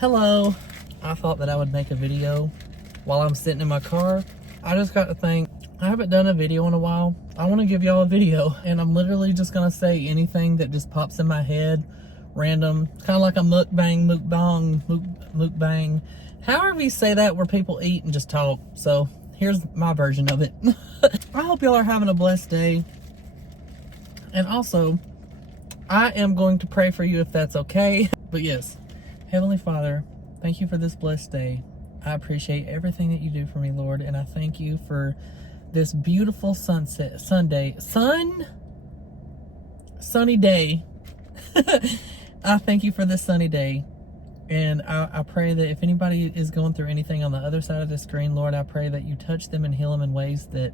Hello. I thought that I would make a video while I'm sitting in my car. I just got to think, I haven't done a video in a while. I want to give y'all a video, and I'm literally just going to say anything that just pops in my head, random. Kind of like a mukbang, however you say that, where people eat and just talk. So here's my version of it. I hope y'all are having a blessed day. And also, I am going to pray for you if that's okay. But yes, Heavenly Father, thank you for this blessed day. I appreciate everything that you do for me, Lord, and I thank you for this beautiful sunny day. I thank you for this sunny day, and I pray that if anybody is going through anything on the other side of the screen, Lord, I pray that you touch them and heal them in ways that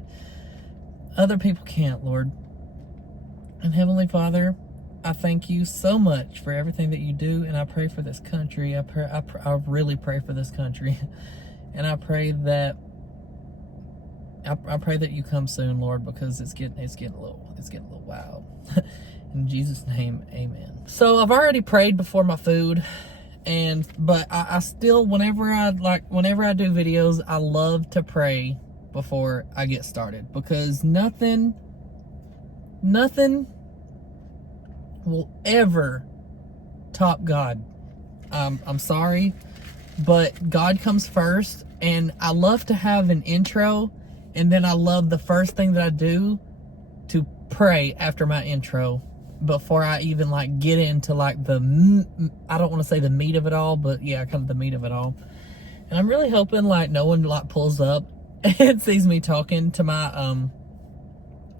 other people can't, Lord. And Heavenly Father, I thank you so much for everything that you do, and I pray for this country. I really pray for this country, and I pray that you come soon, Lord, because it's getting a little wild. In Jesus' name, amen. So I've already prayed before my food, but I still, whenever I do videos, I love to pray before I get started, because nothing will ever top God. I'm sorry, but God comes first, and I love to have an intro, and then I love the first thing that I do to pray after my intro before I even get into I don't want to say the meat of it all, but yeah, kind of the meat of it all. And I'm really hoping no one pulls up and sees me talking to my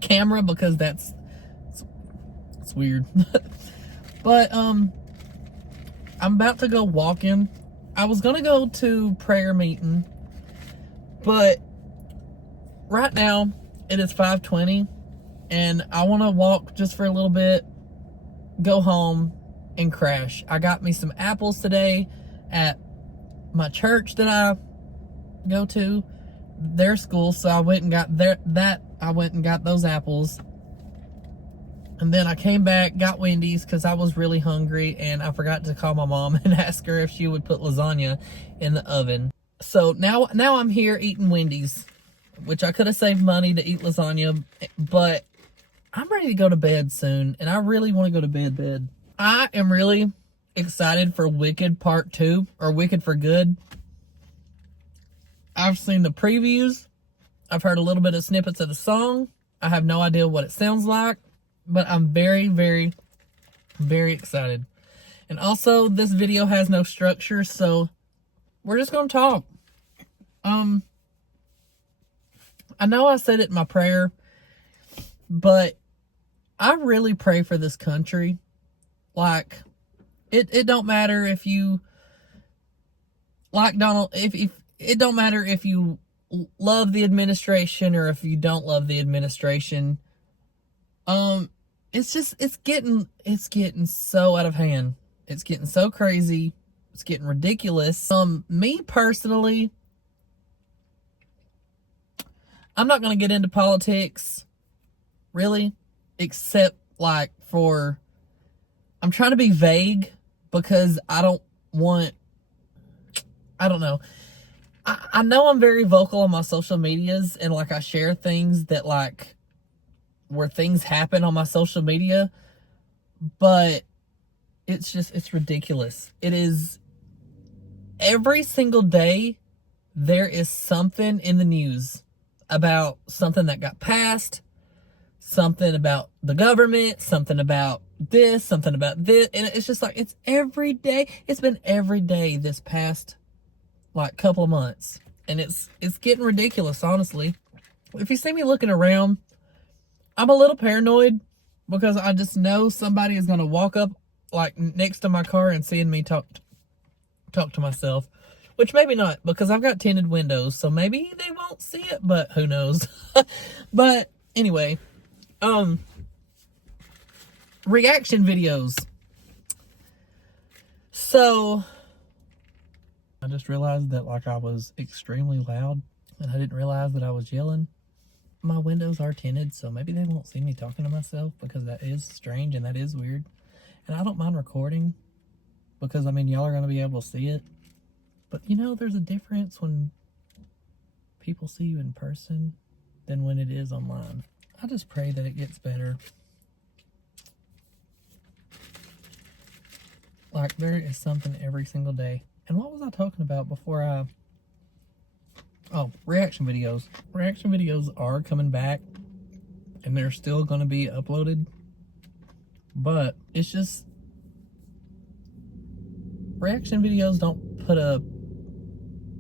camera, because it's weird. But I'm about to go walking. I was gonna go to prayer meeting, but right now it is 5:20, and I want to walk just for a little bit, go home, and crash. I got me some apples today at my church that I go to, their school, so I went and got those apples. And then I came back, got Wendy's, because I was really hungry, and I forgot to call my mom and ask her if she would put lasagna in the oven. So now I'm here eating Wendy's, which I could have saved money to eat lasagna, but I'm ready to go to bed soon, and I really want to go to bed. I am really excited for Wicked Part 2, or Wicked for Good. I've seen the previews. I've heard a little bit of snippets of the song. I have no idea what it sounds like, but I'm very, very, very excited. And also, this video has no structure, so we're just going to talk. I know I said it in my prayer, but I really pray for this country. It don't matter if you like Donald, if it don't matter if you love the administration or if you don't love the administration. It's getting so out of hand. It's getting so crazy. It's getting ridiculous. Me personally, I'm not going to get into politics, really, except I'm trying to be vague, because I don't know. I know I'm very vocal on my social medias, and I share things that where things happen on my social media, but it's ridiculous. It is every single day there is something in the news about something that got passed, something about the government, something about this, something about this, and it's just it's every day. It's been every day this past couple of months, and it's getting ridiculous, honestly. If you see me looking around, I'm a little paranoid, because I just know somebody is going to walk up next to my car and seeing me talk to myself, which maybe not, because I've got tinted windows, so maybe they won't see it, but who knows. But anyway, reaction videos. So I just realized that I was extremely loud, and I didn't realize that I was yelling. My windows are tinted, so maybe they won't see me talking to myself, because that is strange and that is weird. And I don't mind recording, because y'all are going to be able to see it. But you know, there's a difference when people see you in person than when it is online. I just pray that it gets better. Like, there is something every single day. And what was I talking about before Oh, reaction videos. Reaction videos are coming back, and they're still going to be uploaded. But it's just, reaction videos don't put a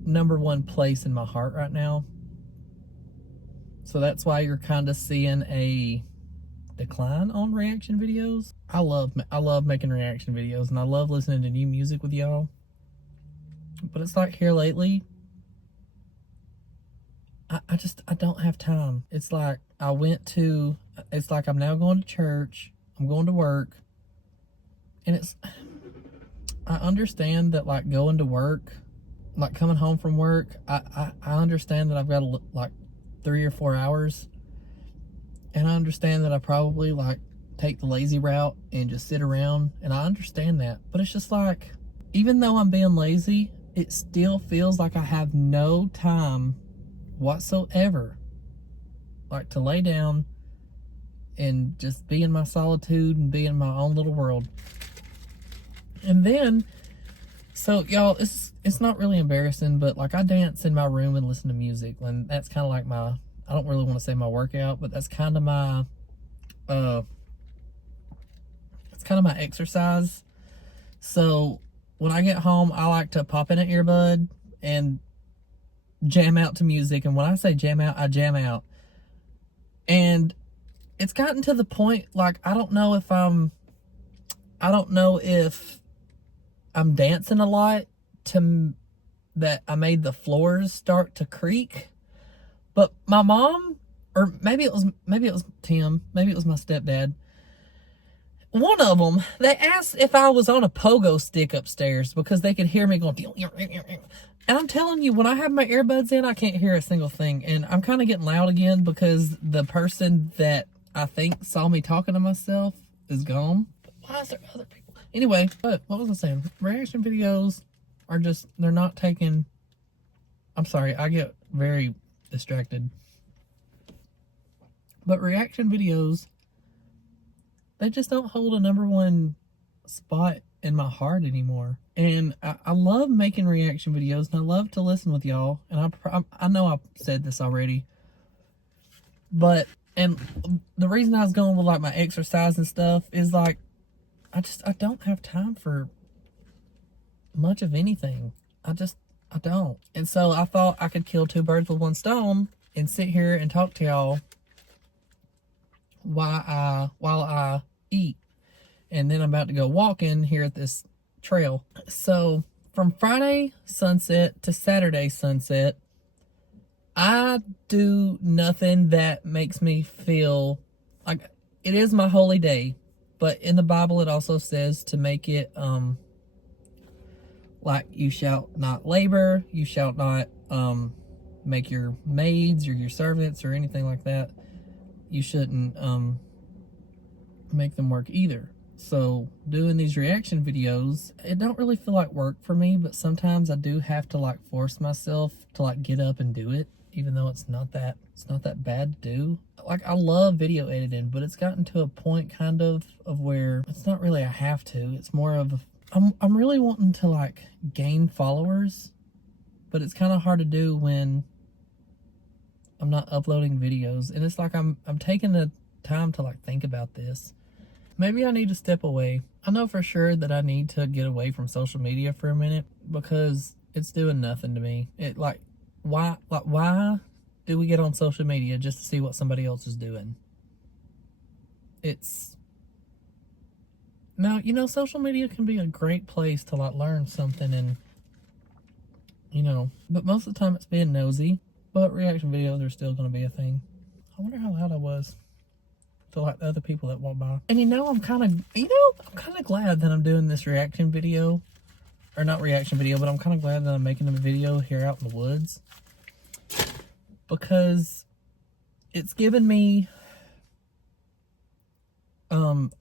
number one place in my heart right now. So that's why you're kind of seeing a decline on reaction videos. I love making reaction videos, and I love listening to new music with y'all. But it's like here lately, I don't have time. It's like it's like I'm now going to church, I'm going to work, and I understand that, like, going to work, like coming home from work, I understand that I've got like 3 or 4 hours, and I understand that I probably like take the lazy route and just sit around, and I understand that. But it's just like, even though I'm being lazy, it still feels like I have no time whatsoever, like, to lay down and just be in my solitude and be in my own little world. And then, so y'all, it's not really embarrassing, but like, I dance in my room and listen to music, and that's kind of like my, I don't really want to say my workout, but that's kind of my it's kind of my exercise. So when I get home, I like to pop in an earbud and jam out to music. And when I say jam out, I jam out. And it's gotten to the point, like, I don't know if I'm dancing a lot to that I made the floors start to creak. But my mom, or maybe it was Tim, maybe it was my stepdad, one of them, they asked if I was on a pogo stick upstairs because they could hear me going. And I'm telling you, when I have my earbuds in, I can't hear a single thing. And I'm kind of getting loud again because the person that I think saw me talking to myself is gone. But why is there other people? Anyway, but what was I saying? Reaction videos are just, they're not taking, I'm sorry, I get very distracted. But reaction videos, they just don't hold a number one spot in my heart anymore. And I love making reaction videos, and I love to listen with y'all. And I know I've said this already, but, and the reason I was going with like my exercise and stuff is like, I don't have time for much of anything. I don't. And so I thought I could kill two birds with one stone and sit here and talk to y'all while I eat. And then I'm about to go walking here at this trail. So from Friday sunset to Saturday sunset, I do nothing that makes me feel like it is my holy day. But in the Bible, it also says to make it, like, you shall not labor, you shall not make your maids or your servants or anything like that. You shouldn't make them work either. So doing these reaction videos, it don't really feel like work for me, but sometimes I do have to like force myself to like get up and do it, even though it's not that bad to do. Like, I love video editing, but it's gotten to a point kind of where it's not really a have to. It's more of I'm really wanting to like gain followers, but it's kind of hard to do when I'm not uploading videos. And it's like I'm taking the time to like think about this. Maybe I need to step away. I know for sure that I need to get away from social media for a minute because it's doing nothing to me. It like why do we get on social media just to see what somebody else is doing? Now, you know, social media can be a great place to like learn something, and you know, but most of the time it's being nosy. But reaction videos are still going to be a thing. I wonder how loud I was to like the other people that walk by. And I'm kind of glad that I'm doing this reaction video, or not reaction video, but I'm kind of glad that I'm making a video here out in the woods, because it's given me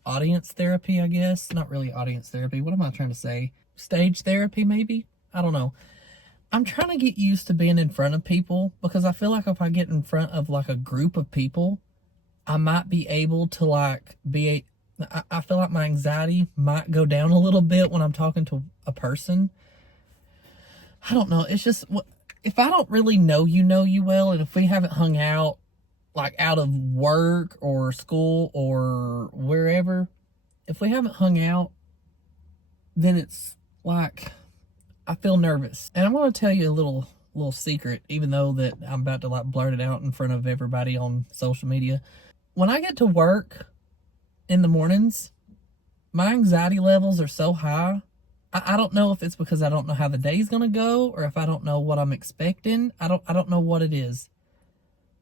audience therapy, I guess. Not really audience therapy. What am I trying to say? Stage therapy, maybe? I don't know. I'm trying to get used to being in front of people, because I feel like if I get in front of like a group of people, I might be able to like I feel like my anxiety might go down a little bit when I'm talking to a person. I don't know. It's just, if I don't really know you well, and if we haven't hung out like out of work or school or wherever, if we haven't hung out, then it's like I feel nervous. And I'm going to tell you a little secret, even though that I'm about to like blurt it out in front of everybody on social media. When I get to work in the mornings, my anxiety levels are so high. I don't know if it's because I don't know how the day's gonna go, or if I don't know what I'm expecting. I don't know what it is.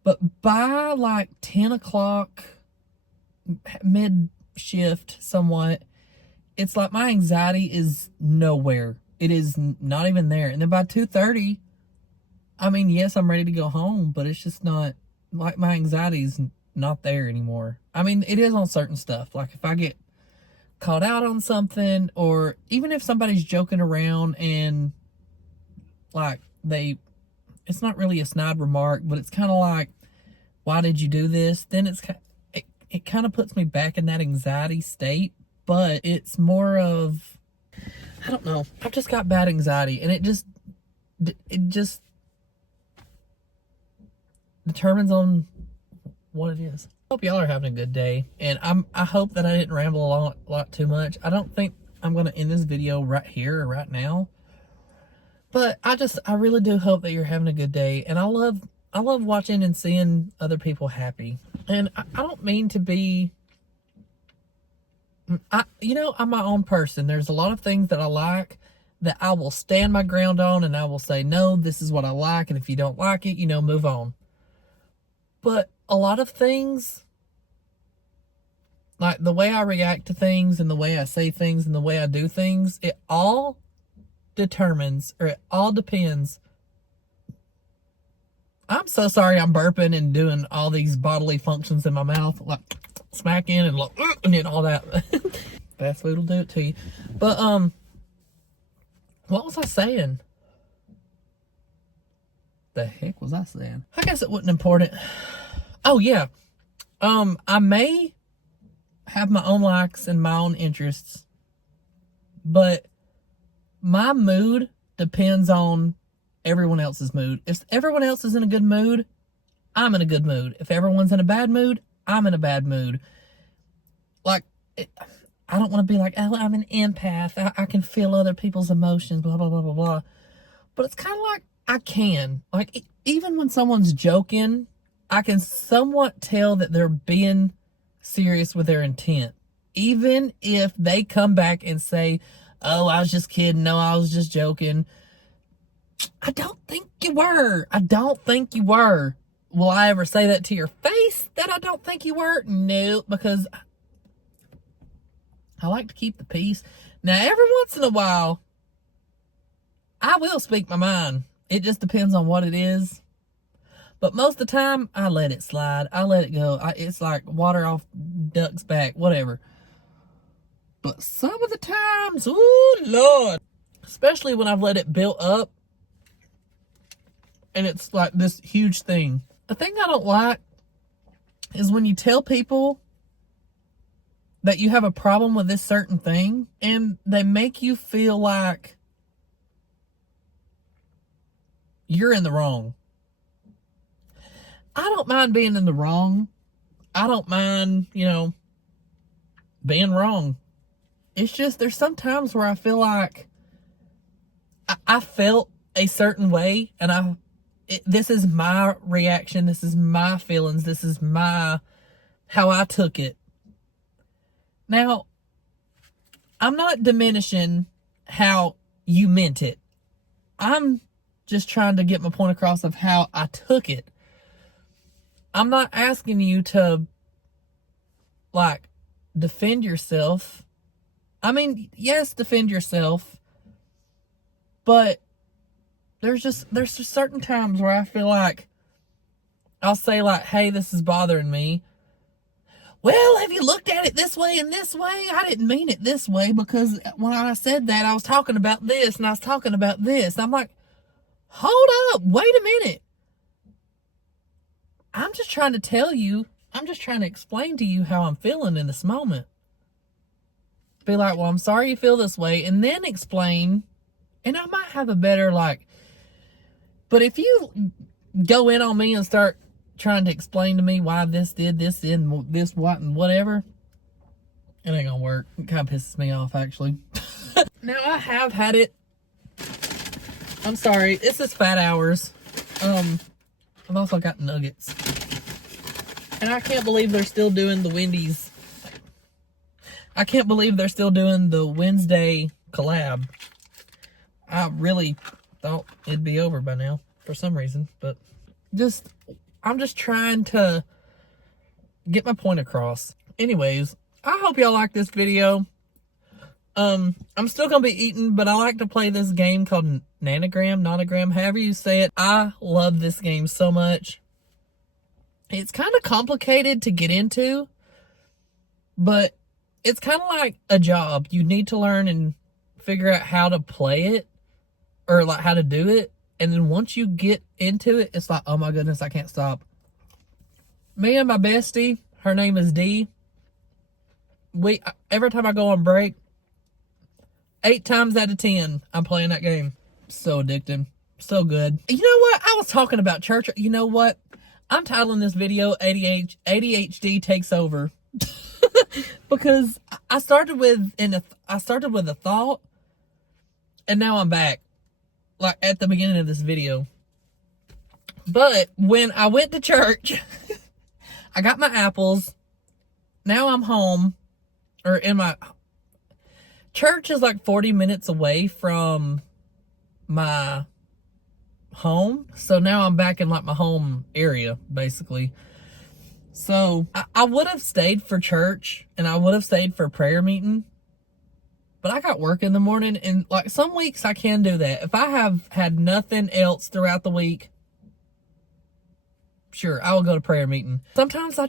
But by like 10 o'clock, mid shift somewhat, it's like my anxiety is nowhere. It is not even there. And then by 2:30, I mean, yes, I'm ready to go home, but it's just not, like, my anxiety's not there anymore. I mean, it is on certain stuff. Like if I get called out on something, or even if somebody's joking around and like it's not really a snide remark, but it's kind of like, why did you do this? Then it kind of puts me back in that anxiety state. But it's more of, I don't know, I've just got bad anxiety, and it just determines on what it is. Hope y'all are having a good day, and I hope that I didn't ramble a lot too much. I don't think I'm going to end this video right here or right now, but I really do hope that you're having a good day. And I love watching and seeing other people happy. And I don't mean to be, I'm my own person. There's a lot of things that I like that I will stand my ground on, and I will say, no, this is what I like, and if you don't like it, move on. But a lot of things, like the way I react to things and the way I say things and the way I do things, it all determines, or it all depends. I'm so sorry I'm burping and doing all these bodily functions in my mouth, like smacking and like, and then all that. Fast food will do it to you. But, what was I saying? The heck was I saying? I guess it wasn't important. Oh yeah. I may have my own likes and my own interests, but my mood depends on everyone else's mood. If everyone else is in a good mood, I'm in a good mood. If everyone's in a bad mood, I'm in a bad mood. Like, I don't want to be like, oh, I'm an empath. I can feel other people's emotions, blah, blah, blah, blah, blah. But it's kind of like, I can. Like, even when someone's joking, I can somewhat tell that they're being serious with their intent. Even if they come back and say, oh, I was just kidding. No, I was just joking. I don't think you were. I don't think you were. Will I ever say that to your face that I don't think you were? No, because I like to keep the peace. Now, every once in a while, I will speak my mind. It just depends on what it is. But most of the time, I let it slide. I let it go. It's like water off duck's back, whatever. But some of the times, ooh, Lord. Especially when I've let it build up, and it's like this huge thing. The thing I don't like is when you tell people that you have a problem with this certain thing, and they make you feel like you're in the wrong. I don't mind being in the wrong. I don't mind, being wrong. It's just there's some times where I feel like I felt a certain way, and this is my reaction. This is my feelings. This is how I took it. Now, I'm not diminishing how you meant it. I'm just trying to get my point across of how I took it. I'm not asking you to, like, defend yourself. I mean, yes, defend yourself. But there's just certain times where I feel like I'll say, like, hey, this is bothering me. Well, have you looked at it this way and this way? I didn't mean it this way, because when I said that, I was talking about this and I was talking about this. I'm like, Hold up. Wait a minute. I'm just trying to tell you. I'm just trying to explain to you how I'm feeling in this moment. Be like, well, I'm sorry you feel this way. And then explain. And I might have a better, like, but if you go in on me and start trying to explain to me why this did this and this, what, and whatever, it ain't gonna work. It kind of pisses me off, actually. Now, I have had it. I'm sorry. This is fat hours. I've also got nuggets. And I can't believe they're still doing the Wendy's. I can't believe they're still doing the Wednesday collab. I really thought it'd be over by now for some reason, but I'm just trying to get my point across. Anyways, I hope y'all like this video. I'm still gonna be eating, but I like to play this game called Nonogram, however you say it. I love this game so much. It's kind of complicated to get into, but it's kind of like a job. You need to learn and figure out how to play it, or like how to do it. And then once you get into it, it's like, oh my goodness, I can't stop. Me and my bestie, her name is Dee. Every time I go on break, 8 times out of 10, I'm playing that game. So addicting. So good. You know what? I was talking about church. You know what? I'm titling this video ADHD Takes Over. Because I started with a thought, and now I'm back. Like at the beginning of this video. But when I went to church, I got my apples. Now I'm home. Or in my... Church is like 40 minutes away from my home. So now I'm back in like my home area, basically. So I would have stayed for church and I would have stayed for prayer meeting. But I got work in the morning, and like some weeks I can do that. If I have had nothing else throughout the week, sure, I will go to prayer meeting. Sometimes I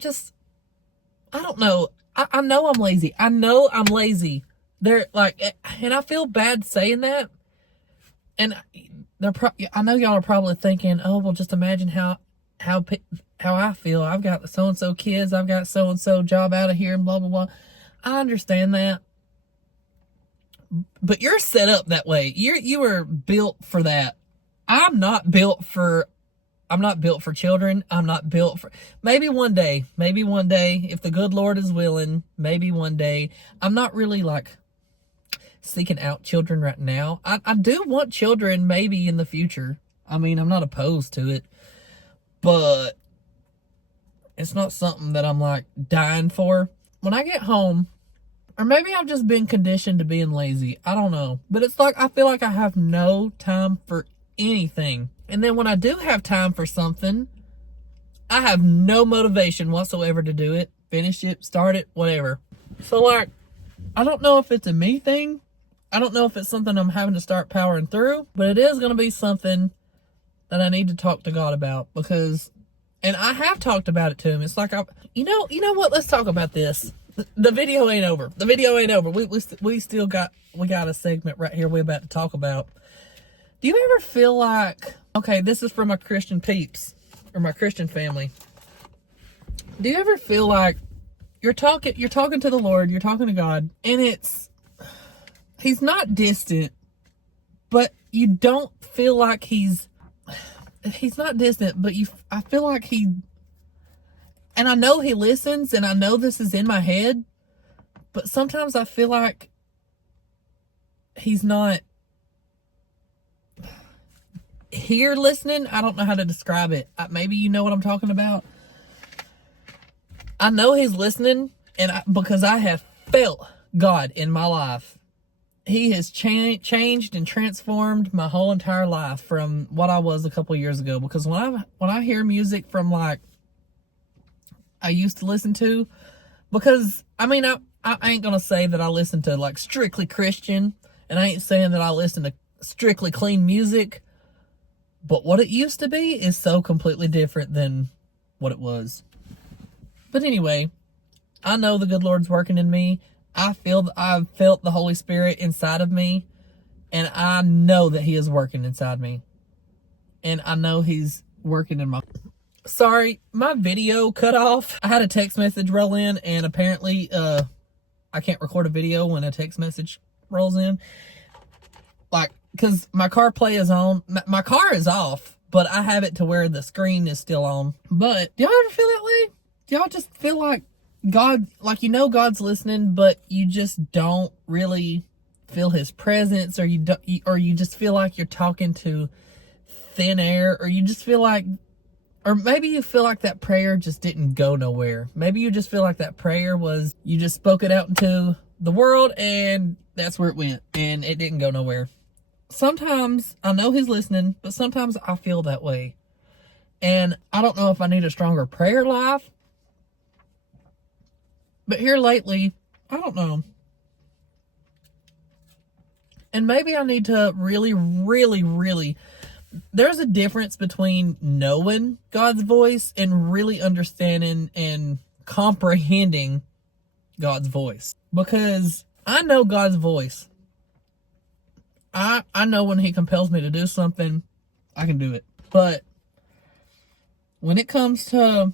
don't know. I know I'm lazy. I know I'm lazy. They're like, and I feel bad saying that. And I know y'all are probably thinking, oh, well, just imagine how I feel. I've got so-and-so kids. I've got so-and-so job out of here and blah, blah, blah. I understand that. But you're set up that way. You were built for that. I'm not built for children. I'm not built for, maybe one day, if the good Lord is willing, maybe one day. I'm not really like seeking out children right now. I do want children maybe in the future. I mean, I'm not opposed to it, but it's not something that I'm like dying for. When I get home, or maybe I've just been conditioned to being lazy. I don't know. But it's like I feel like I have no time for anything. And then when I do have time for something, I have no motivation whatsoever to do it, finish it, start it, whatever. So like, I don't know if it's a me thing. I don't know if it's something I'm having to start powering through. But it is going to be something that I need to talk to God about. Because, and I have talked about it to him. It's like, you know what? Let's talk about this. The video ain't over. The video ain't over. We still got a segment right here we're about to talk about. Do you ever feel like, okay, this is for my Christian peeps or my Christian family. Do you ever feel like you're talking to the Lord, you're talking to God, and he's not distant, but you don't feel like he's not distant, but I feel like and I know he listens, and I know this is in my head, but sometimes I feel like he's not here listening. I don't know how to describe it. Maybe you know what I'm talking about. I know he's listening, and because I have felt God in my life. He has changed and transformed my whole entire life from what I was a couple years ago. Because when I hear music from like I used to listen to, because I mean I ain't gonna say that I listen to like strictly Christian, and I ain't saying that I listen to strictly clean music, but what it used to be is so completely different than what it was. But anyway, I know the good Lord's working in me. I've felt the Holy Spirit inside of me, and I know that he is working inside me. and I know he's working in my... Sorry, my video cut off. I had a text message roll in, and apparently I can't record a video when a text message rolls in. Like, because my CarPlay is on. My car is off, but I have it to where the screen is still on. But do y'all ever feel that way? Do y'all just feel like God, like, you know God's listening, but you just don't really feel his presence, or you just feel like you're talking to thin air, or you just feel like, or maybe you feel like that prayer just didn't go nowhere. Maybe you just feel like that prayer was, you just spoke it out into the world and that's where it went and it didn't go nowhere. Sometimes I know he's listening, but sometimes I feel that way. And I don't know if I need a stronger prayer life, but here lately, I don't know. And maybe I need to really, there's a difference between knowing God's voice and really understanding and comprehending God's voice. Because I know God's voice. I know when he compels me to do something, I can do it. But when it comes to,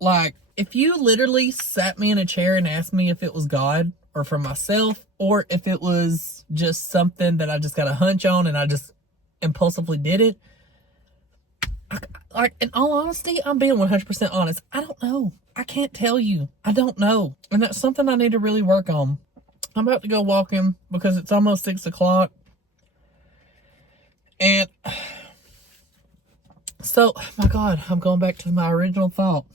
like, if you literally sat me in a chair and asked me if it was God or for myself, or if it was just something that I just got a hunch on and I just impulsively did it, like, in all honesty, I'm being 100% honest. I don't know. I can't tell you. I don't know. And that's something I need to really work on. I'm about to go walking because it's almost 6 o'clock. And so, my God, I'm going back to my original thought.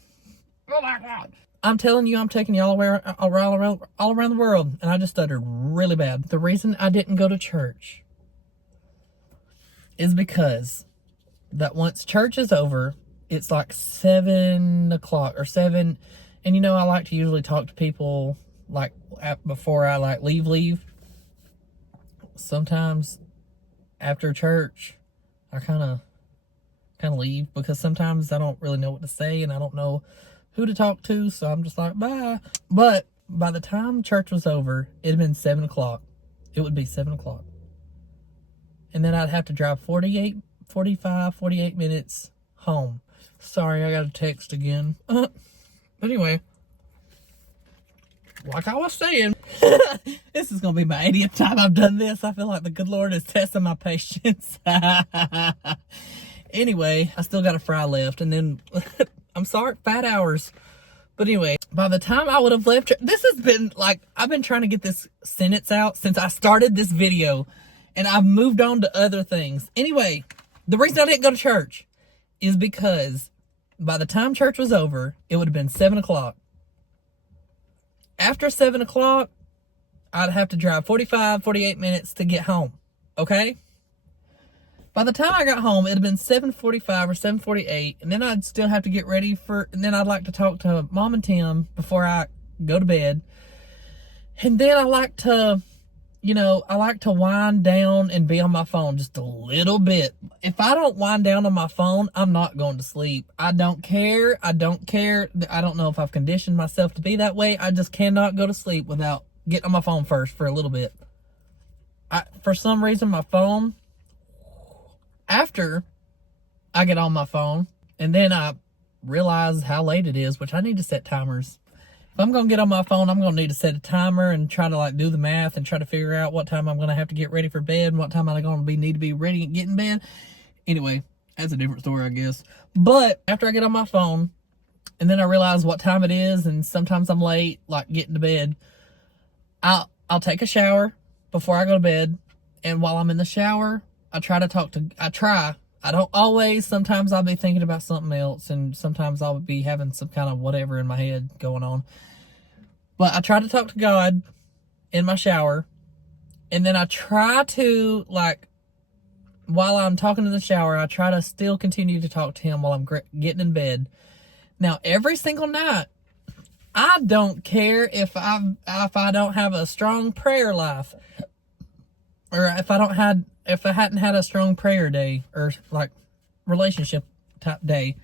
Oh my God. I'm telling you, I'm taking you all around the world. And I just stuttered really bad. The reason I didn't go to church is because that once church is over, it's like 7 o'clock or 7. And you know, I like to usually talk to people like before I like leave. Sometimes after church, I kind of leave because sometimes I don't really know what to say and I don't know who to talk to. So I'm just like, bye. But by the time church was over, it had been 7 o'clock. It would be 7 o'clock. And then I'd have to drive 48 minutes home. Sorry, I got a text again. But anyway, like I was saying, this is going to be my 80th time I've done this. I feel like the good Lord is testing my patience. Anyway, I still got a fry left. And then, I'm sorry, fat hours. But anyway, by the time I would have left, this has been like, I've been trying to get this sentence out since I started this video. And I've moved on to other things. Anyway, the reason I didn't go to church is because by the time church was over, it would have been 7 o'clock. After 7 o'clock, I'd have to drive 48 minutes to get home. Okay? By the time I got home, it would have been 7:45 or 7:48. And then I'd still have to get ready and then I'd like to talk to Mom and Tim before I go to bed. And then I like to wind down and be on my phone just a little bit. If I don't wind down on my phone, I'm not going to sleep. I don't care. I don't know if I've conditioned myself to be that way. I just cannot go to sleep without getting on my phone first for a little bit. For some reason, my phone, after I get on my phone, and then I realize how late it is, which I need to set timers. If I'm going to get on my phone, I'm going to need to set a timer and try to like do the math and try to figure out what time I'm going to have to get ready for bed and what time I'm going to need to be ready and get in bed. Anyway, that's a different story, I guess. But after I get on my phone and then I realize what time it is and sometimes I'm late, like getting to bed, I'll take a shower before I go to bed. And while I'm in the shower, I don't always, sometimes I'll be thinking about something else and sometimes I'll be having some kind of whatever in my head going on. But I try to talk to God in my shower, and then I try to, like, while I'm talking in the shower, I try to still continue to talk to him while I'm getting in bed. Now, every single night, I don't care if I don't have a strong prayer life, or if I hadn't had a strong prayer day or like relationship type day.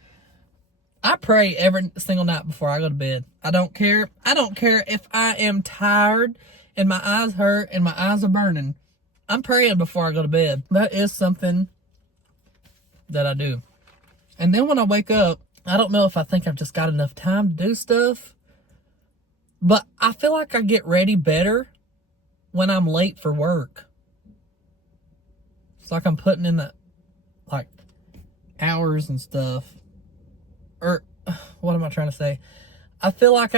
I pray every single night before I go to bed. I don't care. I don't care if I am tired and my eyes hurt and my eyes are burning. I'm praying before I go to bed. That is something that I do. And then when I wake up, I don't know if I think I've just got enough time to do stuff, but I feel like I get ready better when I'm late for work. It's like I'm putting in the, like, hours and stuff. Or, what am I trying to say? I feel like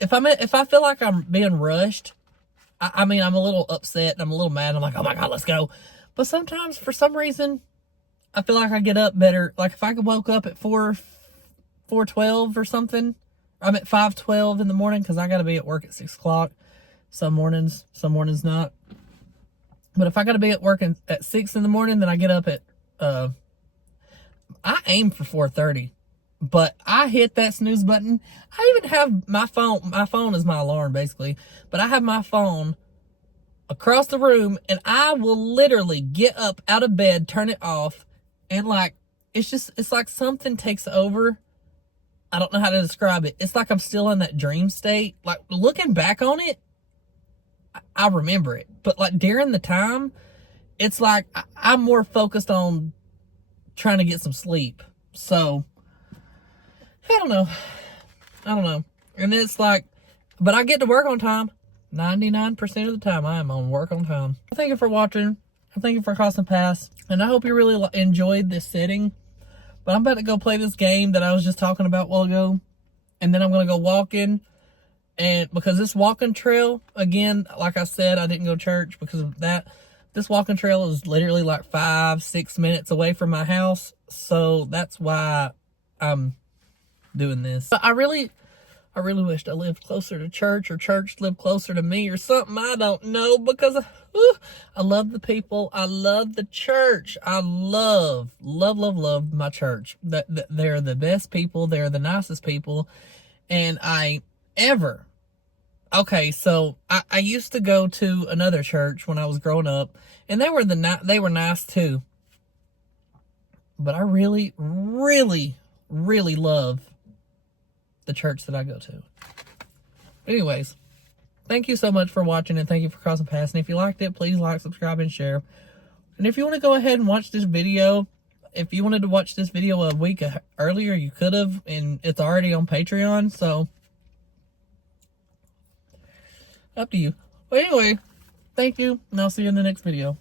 if I feel like I'm being rushed, I mean, I'm a little upset and I'm a little mad. I'm like, oh my God, let's go. But sometimes, for some reason, I feel like I get up better. Like, if I woke up at 4:12 or something, I'm at 5:12 in the morning because I got to be at work at 6 o'clock. Some mornings not. But if I got to be at work at 6 in the morning, then I get up at, I aim for 4:30. But I hit that snooze button. I even have my phone is my alarm, basically. But I have my phone across the room, and I will literally get up out of bed, turn it off, and like, it's like something takes over. I don't know how to describe it. It's like I'm still in that dream state. Like, looking back on it, I remember it. But like during the time, it's like I'm more focused on trying to get some sleep. So, I don't know. And it's like, but I get to work on time. 99% of the time, I am on work on time. Thank you for watching. Thank you for crossing paths. And I hope you really enjoyed this sitting. But I'm about to go play this game that I was just talking about a while ago. And then I'm going to go walking. And because this walking trail, again, like I said, I didn't go to church because of that. This walking trail is literally like 5-6 minutes away from my house. So that's why I'm doing this. But I really wished I lived closer to church, or church lived closer to me, or something. I don't know, because I love the people. I love the church. I love my church. They're the best people. They're the nicest people. And okay, so I used to go to another church when I was growing up, and they were nice too. But I really love the church that I go to. Anyways, thank you so much for watching, and thank you for crossing paths. And if you liked it, please like, subscribe, and share. And if you want to go ahead and watch this video, if you wanted to watch this video a week earlier, you could have, and it's already on Patreon, so up to you. But anyway, thank you, and I'll see you in the next video.